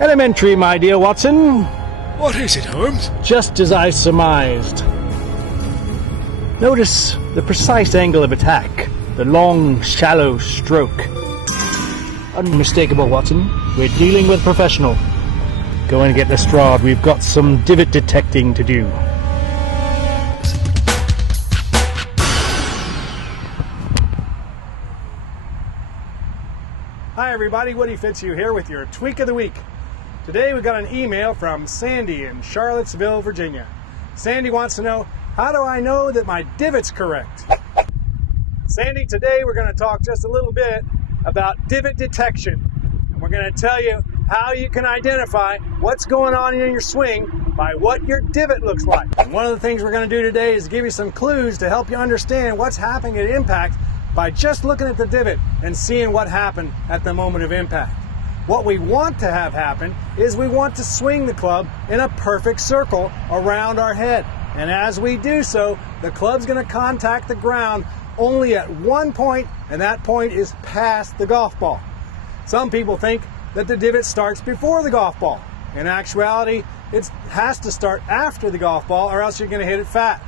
Elementary, my dear Watson. What is it, Holmes? Just as I surmised. Notice the precise angle of attack, the long, shallow stroke. Unmistakable, Watson. We're dealing with a professional. Go and get Lestrade. We've got some divot detecting to do. Hi everybody, Woody Fitzhugh here with your Tweak of the Week. Today we got an email from Sandy in Charlottesville, Virginia. Sandy wants to know, how do I know that my divot's correct? Sandy, today we're going to talk just a little bit about divot detection. And we're going to tell you how you can identify what's going on in your swing by what your divot looks like. And one of the things we're going to do today is give you some clues to help you understand what's happening at impact by just looking at the divot and seeing what happened at the moment of impact. What we want to have happen is we want to swing the club in a perfect circle around our head. And as we do so, the club's going to contact the ground only at one point, and that point is past the golf ball. Some people think that the divot starts before the golf ball. In actuality, it has to start after the golf ball or else you're going to hit it fat.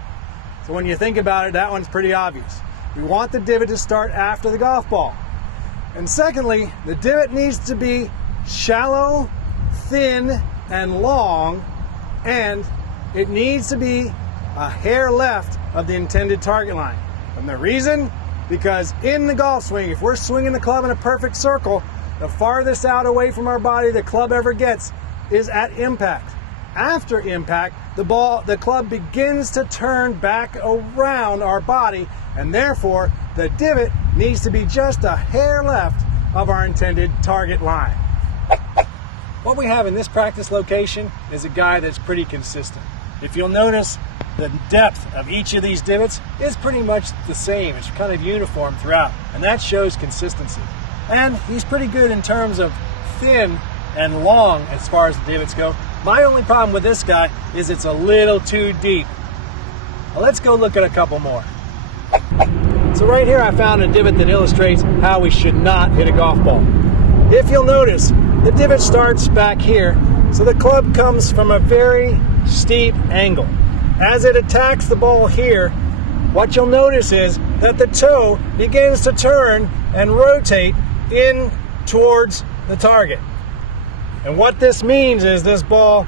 So when you think about it, that one's pretty obvious. We want the divot to start after the golf ball. And secondly, the divot needs to be shallow, thin, and long, and it needs to be a hair left of the intended target line. And the reason? Because in the golf swing, if we're swinging the club in a perfect circle, the farthest out away from our body the club ever gets is at impact. After impact, the club begins to turn back around our body, and therefore the divot needs to be just a hair left of our intended target line. What we have in this practice location is a guy that's pretty consistent. If you'll notice, the depth of each of these divots is pretty much the same. It's kind of uniform throughout, and that shows consistency. And he's pretty good in terms of thin and long as far as the divots go. My only problem with this guy is it's a little too deep. Well, let's go look at a couple more. So right here I found a divot that illustrates how we should not hit a golf ball. If you'll notice, the divot starts back here, so the club comes from a very steep angle. As it attacks the ball here, what you'll notice is that the toe begins to turn and rotate in towards the target. And what this means is this ball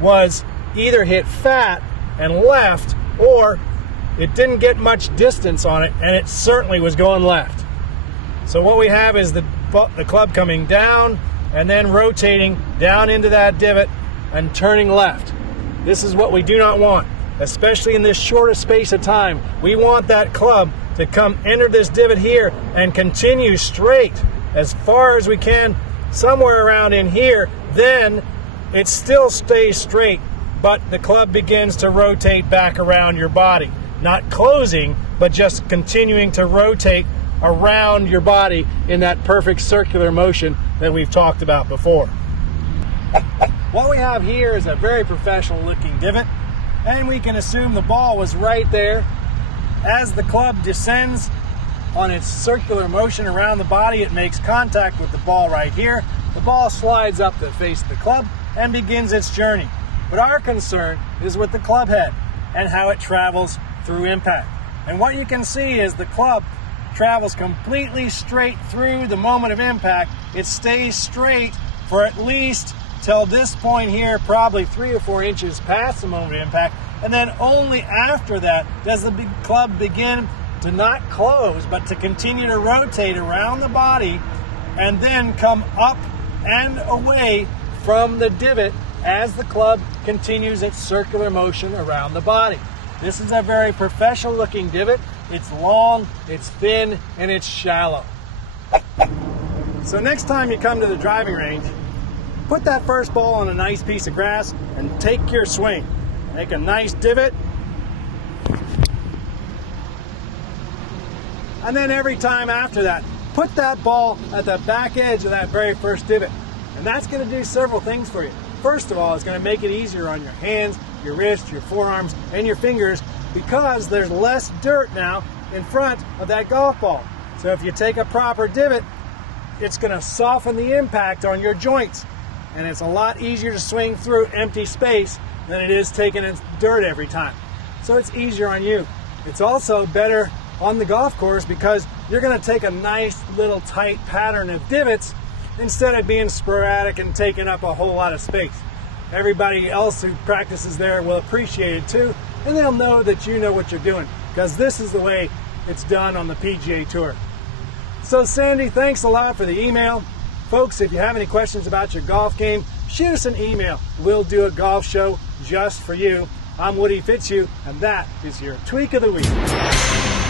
was either hit fat and left, or it didn't get much distance on it, and it certainly was going left. So what we have is the club coming down and then rotating down into that divot and turning left. This is what we do not want, especially in this shortest space of time. We want that club to come enter this divot here and continue straight as far as we can, somewhere around in here. Then it still stays straight, but the club begins to rotate back around your body. Not closing, but just continuing to rotate around your body in that perfect circular motion that we've talked about before. What we have here is a very professional looking divot, and we can assume the ball was right there. As the club descends on its circular motion around the body, it makes contact with the ball right here. The ball slides up the face of the club and begins its journey. But our concern is with the club head and how it travels through impact. And what you can see is the club travels completely straight through the moment of impact. It stays straight for at least till this point here, probably 3 or 4 inches past the moment of impact. And then only after that does the big club begin to not close, but to continue to rotate around the body and then come up and away from the divot as the club continues its circular motion around the body. This is a very professional looking divot. It's long, it's thin, and it's shallow. So next time you come to the driving range, put that first ball on a nice piece of grass and take your swing. Make a nice divot. And then every time after that, put that ball at the back edge of that very first divot. And that's going to do several things for you. First of all, it's going to make it easier on your hands, your wrists, your forearms, and your fingers, because there's less dirt now in front of that golf ball. So if you take a proper divot, it's going to soften the impact on your joints. and it's a lot easier to swing through empty space than it is taking in dirt every time. So it's easier on you. It's also better on the golf course because you're going to take a nice little tight pattern of divots instead of being sporadic and taking up a whole lot of space. Everybody else who practices there will appreciate it too, and they'll know that you know what you're doing, because this is the way it's done on the PGA Tour. So Sandy, thanks a lot for the email. Folks, if you have any questions about your golf game, shoot us an email. We'll do a golf show just for you. I'm Woody Fitzhugh, and that is your Tweak of the Week.